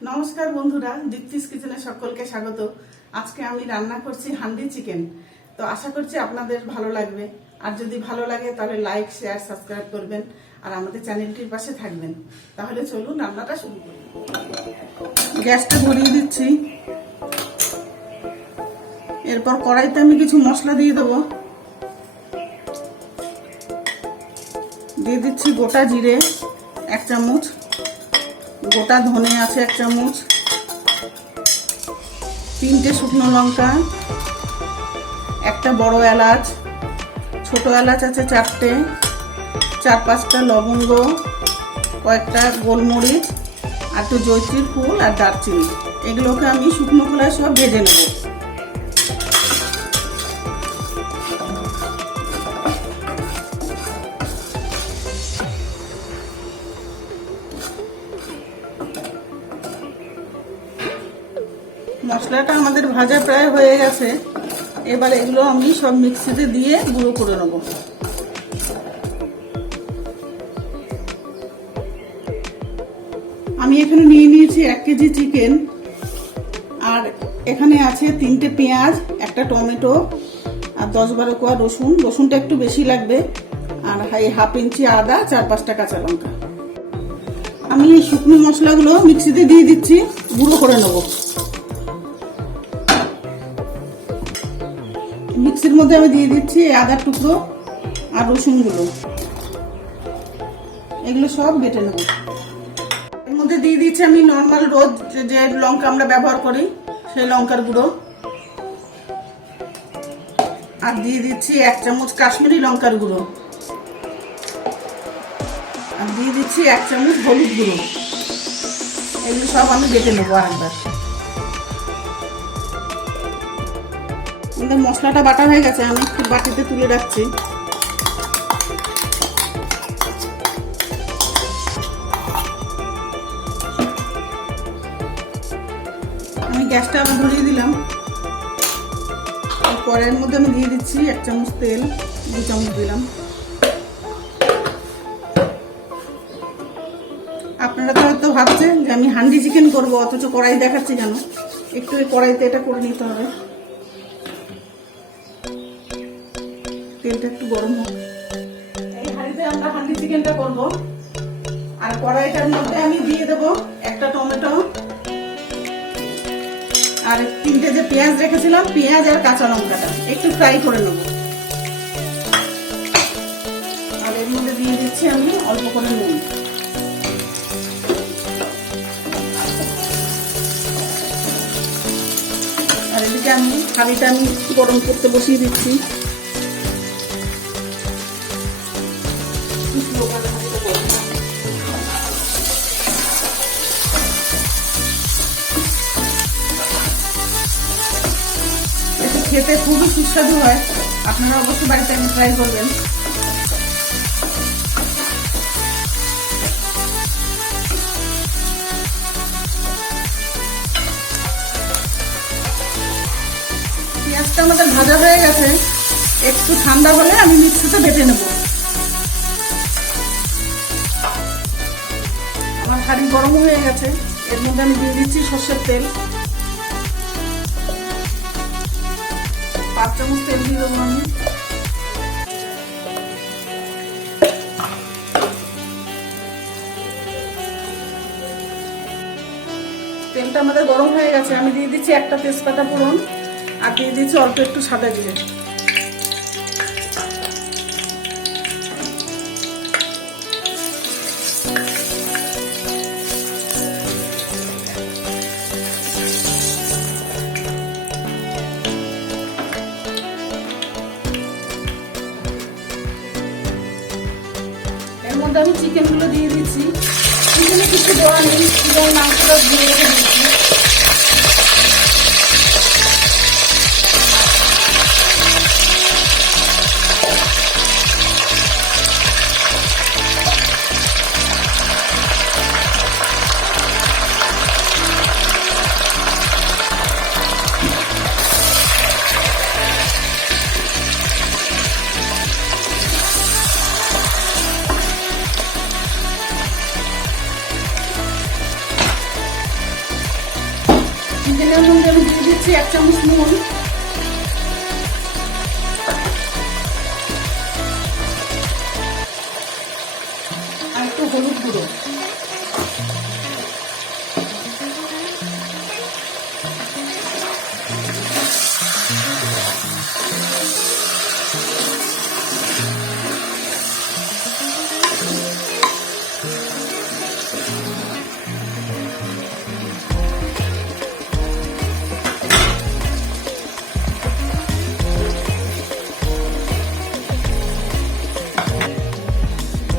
নমস্কার বন্ধুরা, দীপ্তিস কিচেনে সকলকে স্বাগত। আজকে আমি রান্না করছি হান্ডি চিকেন। তো আশা করছি আপনাদের ভালো লাগবে। আর যদি ভালো লাগে তাহলে লাইক, শেয়ার, সাবস্ক্রাইব করবেন আর আমাদের চ্যানেলটির পাশে থাকবেন। তাহলে চলুন রান্নাটা শুরু করি। গ্যাসটা ধরিয়ে দিচ্ছি। এরপর কড়াইতে আমি কিছু মশলা দিয়ে দেবো। দিয়ে দিচ্ছি গোটা জিরে 1 চামচ, গোটা ধনে আছে 1 চামচ, 3টে শুকনো লঙ্কা, একটা বড় এলাচ, ছোট এলাচ আছে 4টে, 4-5টা লবঙ্গ, কয়েকটা গোলমরিচ, আর একটু জয়ত্রীর ফুল আর দারচিনি। এগুলোকে আমি শুকনো খোলায় সব ভেজে নেব। মশলাটা আমাদের ভাজা প্রায় হয়ে গেছে। এবার এগুলো আমি সব মিক্সিতে দিয়ে গুঁড়ো করে নেব। আমি এখানে নিয়ে নিয়েছি 1 কেজি চিকেন, আর এখানে আছে 3টে পেঁয়াজ, একটা টমেটো, আর 10-12 কোয়া রসুন। রসুনটা একটু বেশি লাগবে। আর 1/2 ইঞ্চি আদা, 4-5টা কাঁচা লঙ্কা। আমি এই শুকনো মশলাগুলো মিক্সিতে দিয়ে দিচ্ছি, গুঁড়ো করে নেব। মিক্সির মধ্যে আমি দিয়ে দিচ্ছি আদার টুকরো আর রসুনগুলো। এগুলো সব বেটে নেব। এর মধ্যে দিয়ে দিচ্ছি আমি নর্মাল রোজ যে লঙ্কা আমরা ব্যবহার করি সেই লঙ্কার গুঁড়ো, আর দিয়ে দিচ্ছি 1 চামচ কাশ্মীরি লঙ্কার গুঁড়ো, আর দিয়ে দিচ্ছি 1 চামচ হলুদ গুঁড়ো। এগুলো সব আমি বেটে নেবো আরেকবার। আমাদের মশলাটা বাটা হয়ে গেছে, আমি একটু বাটিতে তুলে রাখছি। আমি গ্যাসটা আবার ধরিয়ে দিলাম। কড়াইয়ের মধ্যে আমি দিয়ে দিচ্ছি 1 চামচ তেল, 2 চামচ দিলাম। আপনারা তো হয়তো ভাবছেন যে আমি হান্ডি চিকেন করবো, অথচ কড়াই দেখাচ্ছি কেন? একটু এই কড়াইতে এটা করে নিতে হবে। তেলটা একটু গরম হোক। এই হাঁড়িতে আমরা হান্ডি চিকেনটা করব। আর কড়াইটার মধ্যে আমি দিয়ে দেব একটা টমেটো, আর 3টে যে পেঁয়াজ রেখেছিলাম, পেঁয়াজ আর কাঁচা লঙ্কাটা একটু ফ্রাই করে নেব। আর এর মধ্যে দিয়ে দিচ্ছি আমি অল্প করে নুন। আর এদিকে আমি হাঁড়িটা গরম করতে বসিয়ে দিচ্ছি। খেতে খুবই সুস্বাদু হয়, আপনারা অবশ্যই বাড়িতে ট্রাই করবেন। পেঁয়াজটা আমাদের ভাজা হয়ে গেছে। একটু ঠান্ডা হলে আমি মিক্সিতে বেটে নেব। আমার হাঁড়ি গরম হয়ে গেছে। এর মধ্যে আমি দিয়ে দিচ্ছি সর্ষের তেল, 5 চামচ তেল দিয়ে দেবো আমি। তেলটা আমাদের গরম হয়ে গেছে। আমি দিয়ে দিচ্ছি একটা তেজপাতা ফোড়ন, আর দিয়ে দিচ্ছি অল্প একটু সাদা জিরে। এর মধ্যে আমি চিকেনগুলো দিয়ে দিচ্ছি। চিকেনে কিছু দেওয়া নেই, চিকেন মাংসটা দিয়ে রেখে দিচ্ছি। চিকেনের মধ্যে আমি দিয়ে দিচ্ছি 1 চামচ নুন, আর একটু হলুদ গুঁড়ো।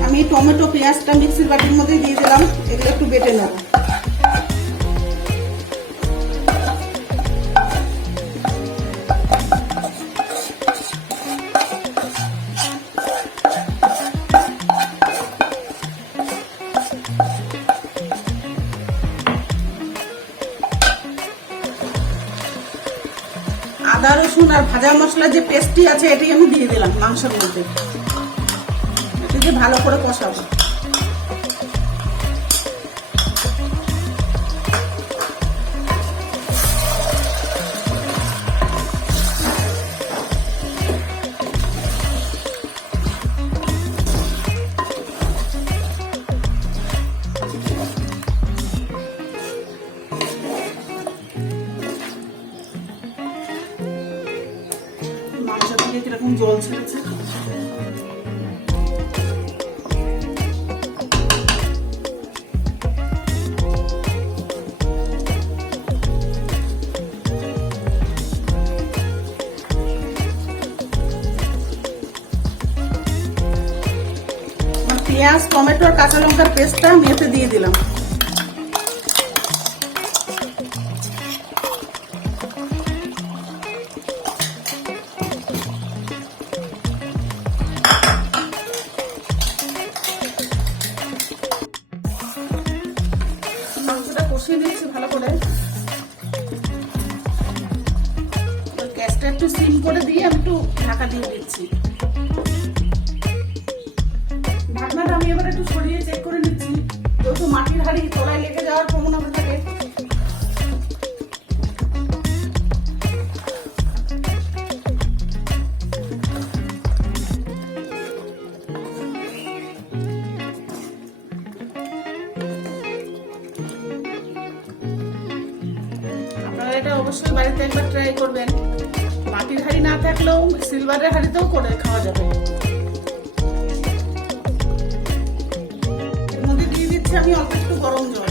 আমি টমেটো পেঁয়াজটা মিক্সির বাটির মধ্যে দিয়ে দিলাম, এগুলো একটু বেটে নেব। আদা রসুন আর ভাজা মশলা যে পেস্টটি আছে এটাই আমি দিয়ে দিলাম মাংসের মধ্যে, এটাকে ভালো করে কষাবো। মাংস থেকে কিরকম জল ছেড়েছে। পেঁয়াজ টমেটো আর কাঁচা লঙ্কার পেস্টটা আমি এতে দিয়ে দিলাম। মাংসটা কষিয়ে দিচ্ছি ভালো করে, গ্যাসটা একটু সিম করে দিয়ে আমি একটু ঢাকা দিয়ে দিচ্ছি। ঢাকনাটা আমি এবার একটু সরিয়ে চেক করে নিচ্ছি, যেহেতু মাটির হাঁড়ি তলায় লেগে যাওয়ার প্রবণতা থাকে। আপনারা এটা অবশ্যই বাড়িতে একবার ট্রাই করবেন। মাটির হাঁড়ি না থাকলেও সিলভারের হাঁড়িতেও করে খাওয়া যাবে। এর মধ্যে দিয়ে দিচ্ছি আমি অল্প একটু গরম জল।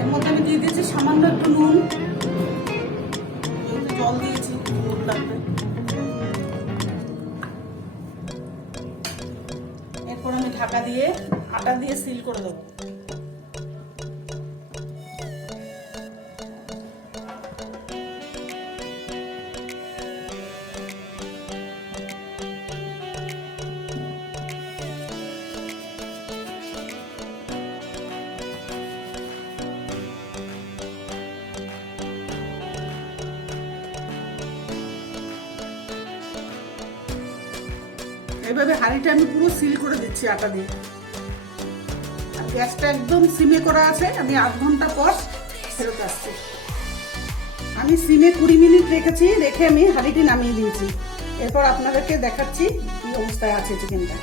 এর মধ্যে আমি দিয়ে দিচ্ছি সামান্য একটু নুন, একটু জল দিয়েছি, নুন লাগবে। এরপর আমি ঢাকা দিয়ে আটা দিয়ে সিল করে দেবো। এইভাবে হাঁড়িটা আমি পুরো সিল করে দিচ্ছি আটা দিয়ে। আর গ্যাসটা একদম সিমে করা আছে। আমি আধ ঘন্টা পর ফেরত আসছি। আমি সিমে 20 মিনিট রেখেছি, রেখে আমি হাঁড়িটি নামিয়ে দিয়েছি। এরপর আপনাদেরকে দেখাচ্ছি কি অবস্থায় আছে চিকেনটা।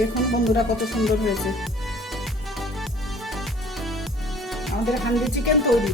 দেখুন বন্ধুরা কত সুন্দর হয়েছে। আমাদের হান্ডি চিকেন তৈরি।